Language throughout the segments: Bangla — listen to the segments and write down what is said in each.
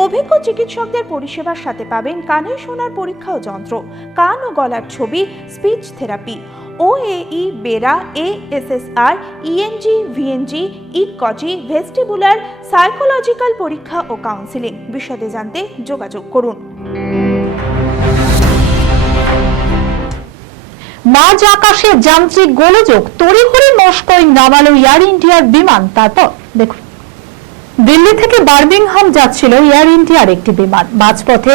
অভিজ্ঞ চিকিৎসকদের পরিষেবার সাথে পাবেন কানে শোনার পরীক্ষা ও যন্ত্র, কান ও গলার ছবি, speech therapy OAE BERA ASSR ENG VNG ইকজি vestibular, psychological পরীক্ষা ও কাউন্সিলিং। বিশদে জানতে যোগাযোগ করুন। মাঝ আকাশে যান্ত্রিক গোলযোগ, তড়িঘড়ি মস্কোয় নামালো এয়ার ইন্ডিয়ার বিমান, তারপর দেখুন। দিল্লি থেকে বার্মিংহাম যাচ্ছিল এয়ার ইন্ডিয়ার একটি বিমান। মাঝপথে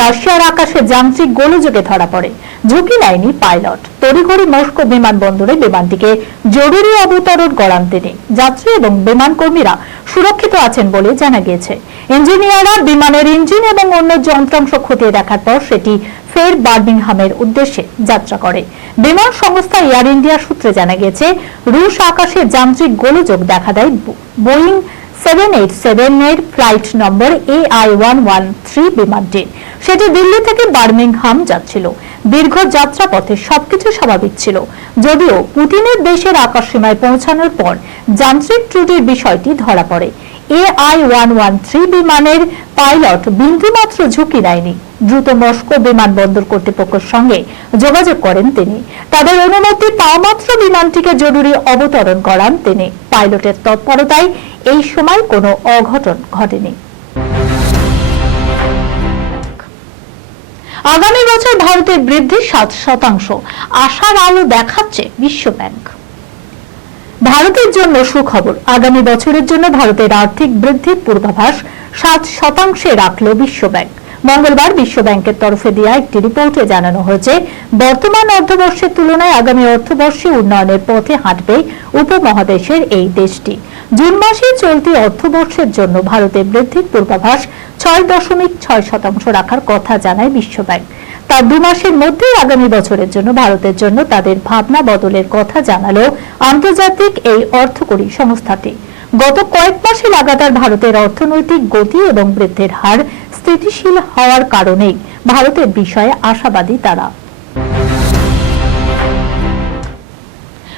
রাশিয়ার আকাশে যান্ত্রিক গোলযোগে ধরা পড়ে। ঝুঁকি নেয়নি পাইলট। তড়িঘড়ি মস্কো বিমানবন্দরে বিমানটিকে জরুরি অবতরণ করান তিনি। যাত্রী এবং বিমান কর্মীরা সুরক্ষিত আছেন বলে জানা গিয়েছে। ইঞ্জিনিয়াররা বিমানের ইঞ্জিন এবং অন্য যন্ত্রাংশ খতিয়ে দেখার পর সেটি ফের বার্মিংহামের উদ্দেশ্যে যাত্রা করে। বিমান সংস্থা এয়ার ইন্ডিয়া সূত্রে জানা গেছে রুশ আকাশে যান্ত্রিক গোলযোগ দেখা দেয় বোয়িং সেভেন এইট সেভেন এর ফ্লাইট নম্বর এ আই সেটি দিল্লি থেকে বার্মিংহাম যাচ্ছিল। দীর্ঘ যাত্রাপথে সবকিছু স্বাভাবিক ছিল। যদিও পুতিনের দেশের আকাশসীমায় পৌঁছানোর পর যান্ত্রিক ত্রুটির বিষয়টি ধরা পড়ে। এ আই ওয়ান বিমানের পাইলট বিন্দুমাত্র ঝুঁকি নেয়নি। দ্রুত মস্কো বিমানবন্দর কর্তৃপক্ষের সঙ্গে যোগাযোগ করেন তিনি। তাদের অনুমতি পাওয়া মাত্র বিমানটিকে জরুরি অবতরণ করান তিনি। পাইলটের তৎপরতায় এই সময় কোনো অঘটন ঘটেনি। আগামী বছর ভারতের বৃদ্ধি সাত শতাংশ। আশার আলো দেখাচ্ছে বিশ্বব্যাংক। ভারতের জন্য সুখবর, আগামী বছরের জন্য ভারতের আর্থিক বৃদ্ধির পূর্বাভাস সাত শতাংশে রাখল বিশ্বব্যাংক। মঙ্গলবার বিশ্বব্যাংকের তরফে দেওয়া একটি রিপোর্টে জানানো হয়েছে, বর্তমান অর্থবর্ষের তুলনায় আগামী অর্থবর্ষে উন্নয়নের পথে হাঁটবে উপমহাদেশের এই দেশটি। জুন মাসে চলতি অর্থবর্ষের জন্য ভারতের বৃদ্ধির পূর্বাভাস ছয় দশমিক ছয় শতাংশ রাখার কথা জানায় বিশ্বব্যাংক তার দু মাসের মধ্যেই আগামী বছরের জন্য ভারতের জন্য তাদের ভাবনা বদলের কথা জানালো আন্তর্জাতিক এই অর্থকরী সংস্থাটি গত কয়েক মাসে লাগাতার ভারতের অর্থনৈতিক গতি এবং বৃদ্ধির হার স্থিতিশীল হওয়ার কারণেই ভারতের বিষয়ে আশাবাদী তারা।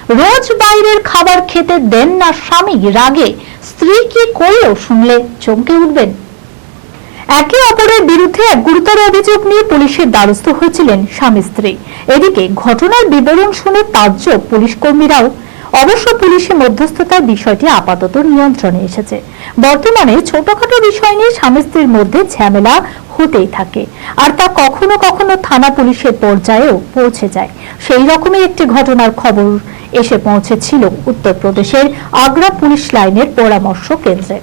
রোজ বাইরের খাবার খেতে দেন না স্বামী, রাগে স্ত্রী কি করলেও শুনলে চমকে উঠবেন? একে অপরের বিরুদ্ধে এক গুরুতর অভিযোগ নিয়ে পুলিশের দ্বারস্থ হয়েছিলেন স্বামী স্ত্রী এদিকে ঘটনার বিবরণ শুনে তাজ্জব পুলিশ কর্মীরাও অবশ্য পুলিশের মধ্যস্থতার বিষয়টি আপাতত নিয়ন্ত্রণে এসেছে। বর্তমানে ছোটখাটো বিষয় নিয়ে স্বামী স্ত্রীর মধ্যে ঝামেলা হতেই থাকে। আর তা কখনো কখনো থানা পুলিশের পর্যায়েও পৌঁছে যায়। সেই রকমই একটি ঘটনার খবর এসে পৌঁছেছিল উত্তরপ্রদেশের আগ্রা পুলিশ লাইনের পরামর্শ কেন্দ্রে।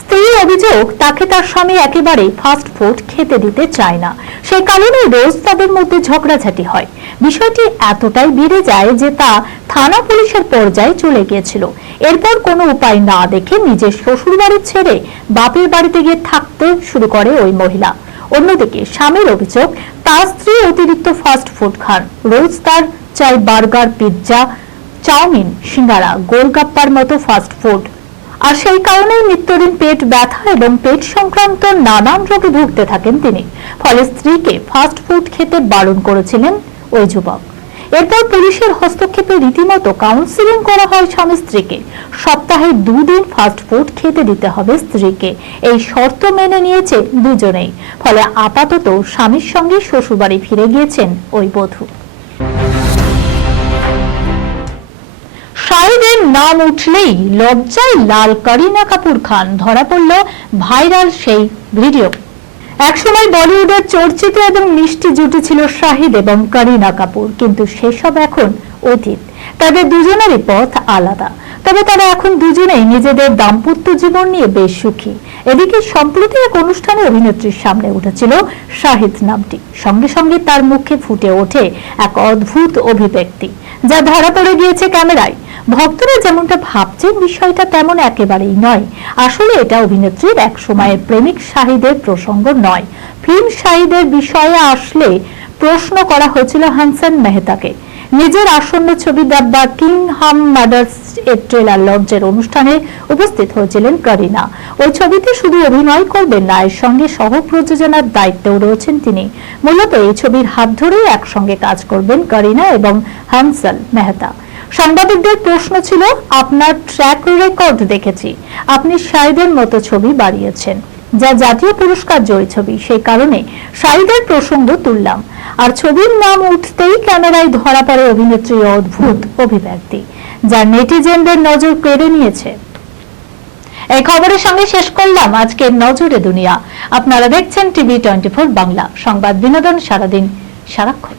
স্ত্রীর অভিযোগ, তাকে তার স্বামী একেবারেই ফাস্ট ফুড খেতে দিতে চায় না। সেই কারণে রোজ তাদের মধ্যে ঝগড়াঝাটি হয়। বিষয়টি এতটাই বেড়ে যায় যে তা থানা পুলিশের পর্যায়ে চলে গিয়েছিল। এরপর কোনো উপায় না দেখে নিজের শ্বশুর বাড়ি ছেড়ে বাপের বাড়িতে গিয়ে থাকতে শুরু করে ওই মহিলা। অন্যদিকে স্বামীর অভিযোগ, তার স্ত্রী অতিরিক্ত ফাস্ট ফুড খান। রোজ তার চাই বার্গার, পিৎজা, চাউমিন, সিঙ্গারা, গোলগাপ্পার মতো ফাস্ট ফুড আর সেই কারণেই নিত্যদিন পেট ব্যথা এবং পেট সংক্রান্ত নানান রোগে ভুগতে থাকেন তিনি। ফলে স্ত্রীকে ফাস্ট ফুড খেতে বারণ করেছিলেন ওই যুবক। এরপর পুলিশের হস্তক্ষেপে রীতিমতো কাউন্সিলিং করা হয় স্বামী স্ত্রীকে। সপ্তাহে দুদিন ফাস্ট ফুড খেতে দিতে হবে স্ত্রীকে। এই শর্ত মেনে নিয়েছে দুজনেই। ফলে আপাতত স্বামীর সঙ্গে শ্বশুরবাড়ি ফিরে গিয়েছেন ওই বধূ। শাহিদের নাম উঠলেই লজ্জায় লাল করিনা কাপুর খান ধরা পড়ল ভাইরাল সেই ভিডিও। একসময় বলিউডের চর্চিত এবং মিষ্টি জুটি ছিল শাহিদ এবং করিনা কাপুর, কিন্তু সেসব এখন অতীত। তাদের দুজনেরই পথ আলাদা। তবে তারা এখন দুজনেই নিজেদের দাম্পত্য জীবন নিয়ে বেশ সুখী। এদিকে সম্প্রতি এক অনুষ্ঠানে অভিনেত্রীর সামনে উঠেছিল শাহিদ নামটি। সঙ্গে সঙ্গে তার মুখে ফুটে ওঠে এক অদ্ভুত অভিব্যক্তি, যা ধরা পড়ে গিয়েছে ক্যামেরায়। ভক্তরা যেমনটা ভাবছেন, বিষয়টা তেমন একেবারেই নয়। আসলে এটা অভিনেত্রীর এক সময়ের প্রেমিক শাহিদের প্রসঙ্গ নয়। ফিল্ম শাহিদের বিষয়ে আসলে প্রশ্ন করা হয়েছিল হানসেন মেহতাকে। নিজের আসন্ন ছবি দ্য কিং হাম মার্ডার্স এর ট্রেলার লঞ্চের অনুষ্ঠানে উপস্থিত হয়েছিলেন করিনা। ওই ছবিতে শুধু অভিনয় করবেন না, এর সঙ্গে সহ প্রযোজনার দায়িত্বেও রয়েছেন তিনি। মূলত এই ছবির হাত ধরেই একসঙ্গে কাজ করবেন করিনা এবং হানসেল মেহতা। সাংবাদিকদের প্রশ্ন ছিল, আপনার ট্র্যাক রেকর্ড দেখেছি। আপনি শাহিদের মতো ছবি বাড়িয়েছেন। যা জাতীয় পুরস্কার জয়ী ছবি, সেই কারণে শাহিদের প্রসঙ্গ তুললাম। আর ছবির নাম উঠতেই ক্যামেরায় ধরা পড়ে অভিনেত্রী অদ্ভুত অভিব্যক্তি, যা নেটিজেনদের নজর কেড়ে নিয়েছে। এই খবরের সঙ্গে শেষ করলাম আজকের নজরে দুনিয়া। আপনারা দেখছেন টিভি টোয়েন্টি বাংলা। সংবাদ বিনোদন সারাদিন সারাক্ষণ।